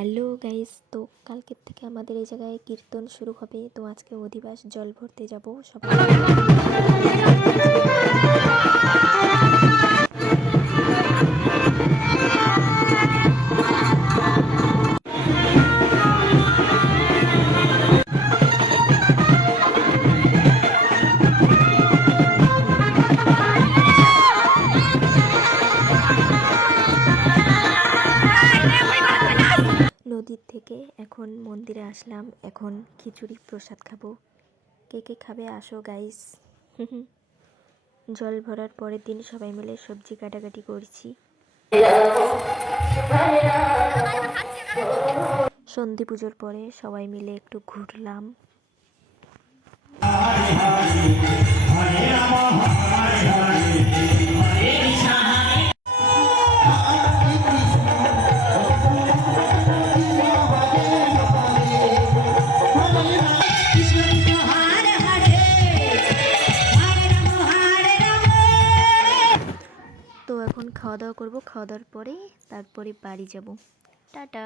Hello guys, তো কালকের থেকে আমাদের এই জায়গায় কীর্তন শুরু হবে। তো আজকে অধিবাস জল ভরতে যাব সবাই। নদীর থেকে এখন মন্দিরে আসলাম। এখন খিচুড়ি প্রসাদ খাব। কে কে খাবে আসো গাইস জল ভরার পরের দিন সবাই মিলে সবজি কাটাকাটি করছি। সন্ধি পুজোর পরে সবাই মিলে একটু ঘুরলাম। এখন খাওয়া দাওয়া করব। খাওয়া দাওয়ার পরে তারপরে বাড়ি যাব। টাটা।